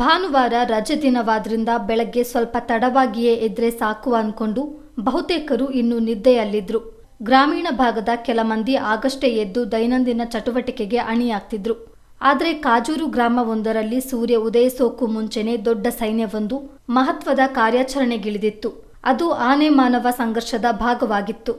ಭಾನುವಾರ ರಜೆ ದಿನವಾದ್ರಿಂದ ಬೆಳಗ್ಗೆ ಸ್ವಲ್ಪ ತಡವಾಗಿಯೇ ಎದ್ರೆ ಸಾಕು ಅಂದ್ಕೊಂಡು ಬಹುತೇಕರು ಇನ್ನೂ ನಿದ್ದೆಯಲ್ಲಿದ್ರು. ಗ್ರಾಮೀಣ ಭಾಗದ ಕೆಲ ಮಂದಿ ಆಗಷ್ಟೇ ಎದ್ದು ದೈನಂದಿನ ಚಟುವಟಿಕೆಗೆ ಅಣಿಯಾಗ್ತಿದ್ರು. ಆದರೆ ಕಾಜೂರು ಗ್ರಾಮವೊಂದರಲ್ಲಿ ಸೂರ್ಯ ಉದಯಿಸೋಕ್ಕೂ ಮುಂಚೆನೇ ದೊಡ್ಡ ಸೈನ್ಯವೊಂದು ಮಹತ್ವದ ಕಾರ್ಯಾಚರಣೆಗಿಳಿದಿತ್ತು. ಅದು ಆನೆ ಮಾನವ ಸಂಘರ್ಷದ ಭಾಗವಾಗಿತ್ತು.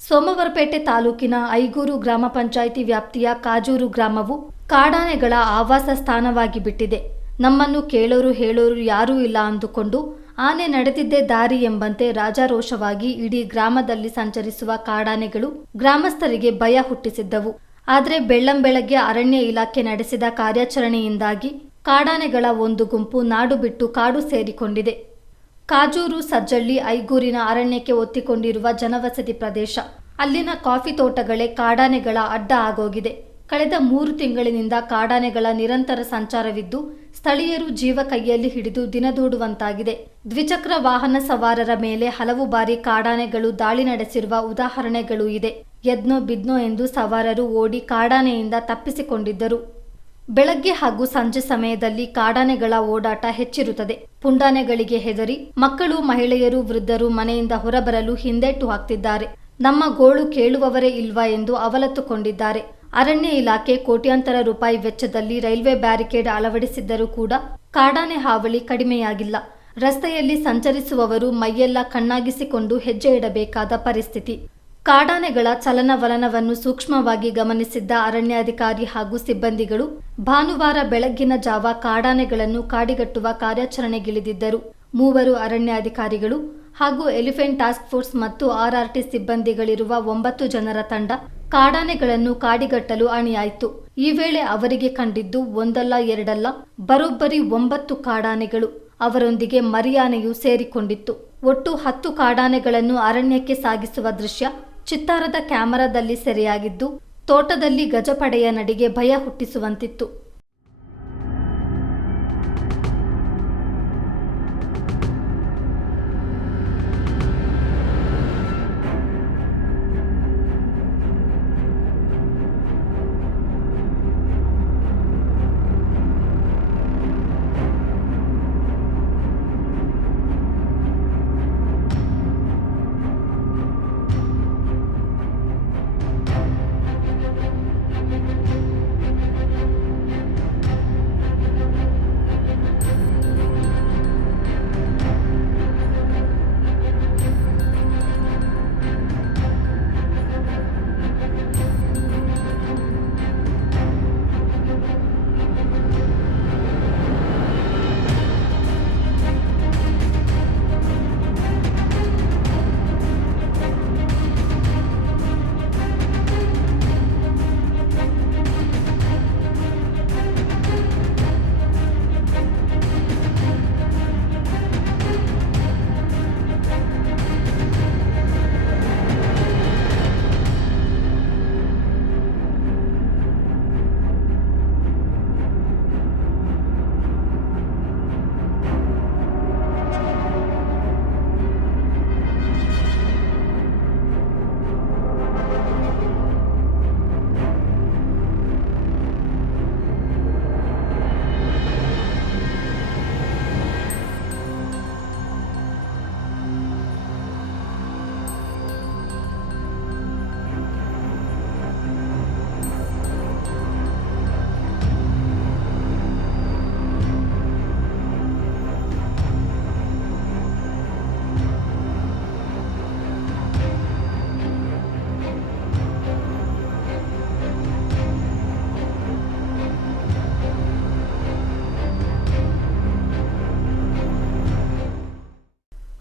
ಸೋಮವಾರಪೇಟೆ ತಾಲೂಕಿನ ಐಗೂರು ಗ್ರಾಮ ಪಂಚಾಯಿತಿ ವ್ಯಾಪ್ತಿಯ ಕಾಜೂರು ಗ್ರಾಮವು ಕಾಡಾನೆಗಳ ಆವಾಸ ಸ್ಥಾನವಾಗಿ ಬಿಟ್ಟಿದೆ. ನಮ್ಮನ್ನು ಕೇಳೋರು ಹೇಳೋರು ಯಾರೂ ಇಲ್ಲ ಅಂದುಕೊಂಡು ಆನೆ ನಡೆದಿದ್ದೇ ದಾರಿ ಎಂಬಂತೆ ರಾಜಾರೋಷವಾಗಿ ಇಡೀ ಗ್ರಾಮದಲ್ಲಿ ಸಂಚರಿಸುವ ಕಾಡಾನೆಗಳು ಗ್ರಾಮಸ್ಥರಿಗೆ ಭಯ ಹುಟ್ಟಿಸಿದ್ದವು. ಆದರೆ ಬೆಳ್ಳಂಬೆಳಗ್ಗೆ ಅರಣ್ಯ ಇಲಾಖೆ ನಡೆಸಿದ ಕಾರ್ಯಾಚರಣೆಯಿಂದಾಗಿ ಕಾಡಾನೆಗಳ ಒಂದು ಗುಂಪು ನಾಡು ಬಿಟ್ಟು ಕಾಡು ಸೇರಿಕೊಂಡಿದೆ. ಕಾಜೂರು ಸಜ್ಜಳ್ಳಿ ಐಗೂರಿನ ಅರಣ್ಯಕ್ಕೆ ಒತ್ತಿಕೊಂಡಿರುವ ಜನವಸತಿ ಪ್ರದೇಶ. ಅಲ್ಲಿನ ಕಾಫಿ ತೋಟಗಳೇ ಕಾಡಾನೆಗಳ ಅಡ್ಡ ಆಗೋಗಿದೆ. ಕಳೆದ 3 ತಿಂಗಳಿನಿಂದ ಕಾಡಾನೆಗಳ ನಿರಂತರ ಸಂಚಾರವಿದ್ದು ಸ್ಥಳೀಯರು ಜೀವ ಕೈಯಲ್ಲಿ ಹಿಡಿದು ದಿನದೂಡುವಂತಾಗಿದೆ. ದ್ವಿಚಕ್ರ ವಾಹನ ಸವಾರರ ಮೇಲೆ ಹಲವು ಬಾರಿ ಕಾಡಾನೆಗಳು ದಾಳಿ ನಡೆಸಿರುವ ಉದಾಹರಣೆಗಳೂ ಇದೆ. ಎದ್ನೋ ಬಿದ್ನೋ ಎಂದು ಸವಾರರು ಓಡಿ ಕಾಡಾನೆಯಿಂದ ತಪ್ಪಿಸಿಕೊಂಡಿದ್ದರು. ಬೆಳಗ್ಗೆ ಹಾಗೂ ಸಂಜೆ ಸಮಯದಲ್ಲಿ ಕಾಡಾನೆಗಳ ಓಡಾಟ ಹೆಚ್ಚಿರುತ್ತದೆ. ಪುಂಡಾನೆಗಳಿಗೆ ಹೆದರಿ ಮಕ್ಕಳು, ಮಹಿಳೆಯರು, ವೃದ್ಧರು ಮನೆಯಿಂದ ಹೊರಬರಲು ಹಿಂದೇಟು ಹಾಕ್ತಿದ್ದಾರೆ. ನಮ್ಮ ಗೋಳು ಕೇಳುವವರೇ ಇಲ್ವಾ ಎಂದು ಅವಲತ್ತುಕೊಂಡಿದ್ದಾರೆ. ಅರಣ್ಯ ಇಲಾಖೆ ಕೋಟ್ಯಾಂತರ ರೂಪಾಯಿ ವೆಚ್ಚದಲ್ಲಿ ರೈಲ್ವೆ ಬ್ಯಾರಿಕೇಡ್ ಅಳವಡಿಸಿದ್ದರೂ ಕೂಡ ಕಾಡಾನೆ ಹಾವಳಿ ಕಡಿಮೆಯಾಗಿಲ್ಲ. ರಸ್ತೆಯಲ್ಲಿ ಸಂಚರಿಸುವವರು ಮೈಯೆಲ್ಲ ಕಣ್ಣಾಗಿಸಿಕೊಂಡು ಹೆಜ್ಜೆ ಇಡಬೇಕಾದ ಪರಿಸ್ಥಿತಿ. ಕಾಡಾನೆಗಳ ಚಲನವಲನವನ್ನು ಸೂಕ್ಷ್ಮವಾಗಿ ಗಮನಿಸಿದ್ದ ಅರಣ್ಯಾಧಿಕಾರಿ ಹಾಗೂ ಸಿಬ್ಬಂದಿಗಳು ಭಾನುವಾರ ಬೆಳಗ್ಗಿನ ಜಾವ ಕಾಡಾನೆಗಳನ್ನು ಕಾಡಿಗಟ್ಟುವ ಕಾರ್ಯಾಚರಣೆಗಿಳಿದಿದ್ದರು. 3 ಅರಣ್ಯಾಧಿಕಾರಿಗಳು ಹಾಗೂ ಎಲಿಫೆಂಟ್ ಟಾಸ್ಕ್ ಫೋರ್ಸ್ ಮತ್ತು RRT ಸಿಬ್ಬಂದಿಗಳಿರುವ 9 ಜನರ ತಂಡ ಕಾಡಾನೆಗಳನ್ನು ಕಾಡಿಗಟ್ಟಲು ಅಣಿಯಾಯಿತು. ಈ ವೇಳೆ ಅವರಿಗೆ ಕಂಡಿದ್ದು ಒಂದಲ್ಲ ಎರಡಲ್ಲ ಬರೋಬ್ಬರಿ 9 ಕಾಡಾನೆಗಳು. ಅವರೊಂದಿಗೆ ಮರಿಯಾನೆಯೂ ಸೇರಿಕೊಂಡಿತ್ತು. ಒಟ್ಟು 10 ಕಾಡಾನೆಗಳನ್ನು ಅರಣ್ಯಕ್ಕೆ ಸಾಗಿಸುವ ದೃಶ್ಯ ಚಿತ್ತಾರದ ಕ್ಯಾಮೆರಾದಲ್ಲಿ ಸೆರೆಯಾಗಿದ್ದು ತೋಟದಲ್ಲಿ ಗಜಪಡೆಯ ನಡಿಗೆ ಭಯ ಹುಟ್ಟಿಸುವಂತಿತ್ತು.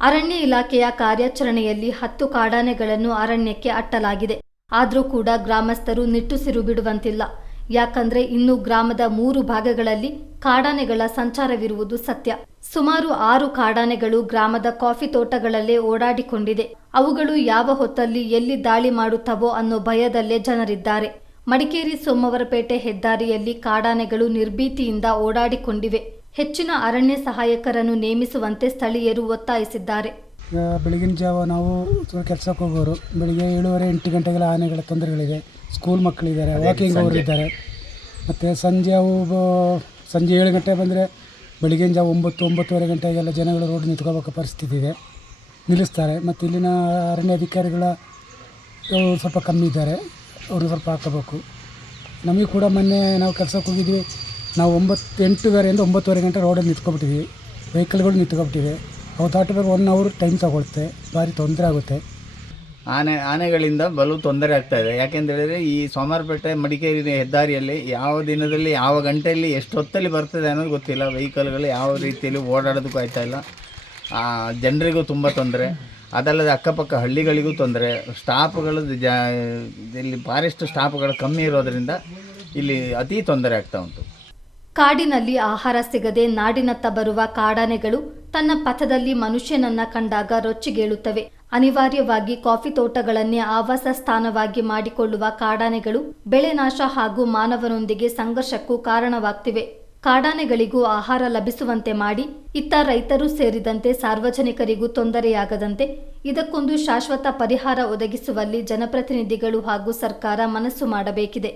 ಅರಣ್ಯ ಇಲಾಖೆಯ ಕಾರ್ಯಾಚರಣೆಯಲ್ಲಿ 10 ಕಾಡಾನೆಗಳನ್ನು ಅರಣ್ಯಕ್ಕೆ ಅಟ್ಟಲಾಗಿದೆ. ಆದರೂ ಕೂಡ ಗ್ರಾಮಸ್ಥರು ನಿಟ್ಟುಸಿರು ಬಿಡುವಂತಿಲ್ಲ. ಯಾಕಂದ್ರೆ ಇನ್ನು ಗ್ರಾಮದ 3 ಭಾಗಗಳಲ್ಲಿ ಕಾಡಾನೆಗಳ ಸಂಚಾರವಿರುವುದು ಸತ್ಯ. ಸುಮಾರು 6 ಕಾಡಾನೆಗಳು ಗ್ರಾಮದ ಕಾಫಿ ತೋಟಗಳಲ್ಲೇ ಓಡಾಡಿಕೊಂಡಿದೆ. ಅವುಗಳು ಯಾವ ಹೊತ್ತಲ್ಲಿ ಎಲ್ಲಿ ದಾಳಿ ಮಾಡುತ್ತವೋ ಅನ್ನೋ ಭಯದಲ್ಲೇ ಜನರಿದ್ದಾರೆ. ಮಡಿಕೇರಿ ಸೋಮವಾರಪೇಟೆ ಹೆದ್ದಾರಿಯಲ್ಲಿ ಕಾಡಾನೆಗಳು ನಿರ್ಭೀತಿಯಿಂದ ಓಡಾಡಿಕೊಂಡಿವೆ. ಹೆಚ್ಚಿನ ಅರಣ್ಯ ಸಹಾಯಕರನ್ನು ನೇಮಿಸುವಂತೆ ಸ್ಥಳೀಯರು ಒತ್ತಾಯಿಸಿದ್ದಾರೆ. ಬೆಳಗಿನ ಜಾವ ನಾವು ಕೆಲಸಕ್ಕೆ ಹೋಗೋರು, ಬೆಳಿಗ್ಗೆ 7:30 8 ಗಂಟೆಗೆಲ್ಲ ಆನೆಗಳ ತೊಂದರೆಗಳಿದೆ. ಸ್ಕೂಲ್ ಮಕ್ಕಳಿದ್ದಾರೆ, ವಾಕಿಂಗ್ ಅವರು ಇದ್ದಾರೆ. ಮತ್ತು ಸಂಜೆ ಸಂಜೆ 7 ಗಂಟೆ ಬಂದರೆ ಬೆಳಗಿನ ಜಾವ 9-9:30 ಗಂಟೆಗೆಲ್ಲ ಜನಗಳು ರೋಡ್ ನಿಂತ್ಕೋಬೇಕು ಪರಿಸ್ಥಿತಿ ಇದೆ, ನಿಲ್ಲಿಸ್ತಾರೆ. ಮತ್ತು ಇಲ್ಲಿನ ಅರಣ್ಯ ಅಧಿಕಾರಿಗಳ ಸ್ವಲ್ಪ ಕಮ್ಮಿ ಇದ್ದಾರೆ, ಅವರು ಸ್ವಲ್ಪ ಹಾಕೋಬೇಕು. ನಮಗೆ ಕೂಡ ಮೊನ್ನೆ ನಾವು ಕೆಲಸಕ್ಕೆ ಹೋಗಿದ್ವಿ, ನಾವು 8:30 9:30 ಗಂಟೆ ರೋಡಲ್ಲಿ ನಿಂತ್ಕೊಬಿಟ್ಟಿದ್ವಿ. ವೆಹಿಕಲ್ಗಳು ನಿಂತ್ಕೊಬಿಟ್ಟಿವೆ. ಅವು ದಾಟಬೇಕು 1 ಅವರ್ ಟೈಮ್ ತಗೊಳುತ್ತೆ, ಭಾರಿ ತೊಂದರೆ ಆಗುತ್ತೆ. ಆನೆಗಳಿಂದ ಬಲು ತೊಂದರೆ ಆಗ್ತಾ ಇದೆ. ಯಾಕೆಂತೇಳಿದರೆ ಈ ಸೋಮವಾರಪೇಟೆ ಮಡಿಕೇರಿ ಹೆದ್ದಾರಿಯಲ್ಲಿ ಯಾವ ದಿನದಲ್ಲಿ ಯಾವ ಗಂಟೆಯಲ್ಲಿ ಎಷ್ಟು ಹೊತ್ತಲ್ಲಿ ಬರ್ತದೆ ಅನ್ನೋದು ಗೊತ್ತಿಲ್ಲ. ವೆಹಿಕಲ್ಗಳು ಯಾವ ರೀತಿಯಲ್ಲಿ ಓಡಾಡೋದಕ್ಕೂ ಆಯ್ತಾ ಇಲ್ಲ. ಜನರಿಗೂ ತುಂಬ ತೊಂದರೆ, ಅದಲ್ಲದೆ ಅಕ್ಕಪಕ್ಕ ಹಳ್ಳಿಗಳಿಗೂ ತೊಂದರೆ. ಸ್ಟಾಫ್ಗಳು ಇಲ್ಲಿ ಫಾರೆಸ್ಟ್ ಸ್ಟಾಫ್ಗಳು ಕಮ್ಮಿ ಇರೋದರಿಂದ ಇಲ್ಲಿ ಅತೀ ತೊಂದರೆ ಆಗ್ತಾ ಉಂಟು. ಕಾಡಿನಲ್ಲಿ ಆಹಾರ ಸಿಗದೆ ನಾಡಿನತ್ತ ಬರುವ ಕಾಡಾನೆಗಳು ತನ್ನ ಪಥದಲ್ಲಿ ಮನುಷ್ಯನನ್ನ ಕಂಡಾಗ ರೊಚ್ಚಿಗೇಳುತ್ತವೆ. ಅನಿವಾರ್ಯವಾಗಿ ಕಾಫಿ ತೋಟಗಳನ್ನೇ ಆವಾಸ ಸ್ಥಾನವಾಗಿ ಮಾಡಿಕೊಳ್ಳುವ ಕಾಡಾನೆಗಳು ಬೆಳೆ ನಾಶ ಹಾಗೂ ಮಾನವನೊಂದಿಗೆ ಸಂಘರ್ಷಕ್ಕೂ ಕಾರಣವಾಗ್ತಿವೆ. ಕಾಡಾನೆಗಳಿಗೂ ಆಹಾರ ಲಭಿಸುವಂತೆ ಮಾಡಿ ಇತ್ತ ರೈತರು ಸೇರಿದಂತೆ ಸಾರ್ವಜನಿಕರಿಗೂ ತೊಂದರೆಯಾಗದಂತೆ ಇದಕ್ಕೊಂದು ಶಾಶ್ವತ ಪರಿಹಾರ ಒದಗಿಸುವಲ್ಲಿ ಜನಪ್ರತಿನಿಧಿಗಳು ಹಾಗೂ ಸರ್ಕಾರ ಮನಸ್ಸು ಮಾಡಬೇಕಿದೆ.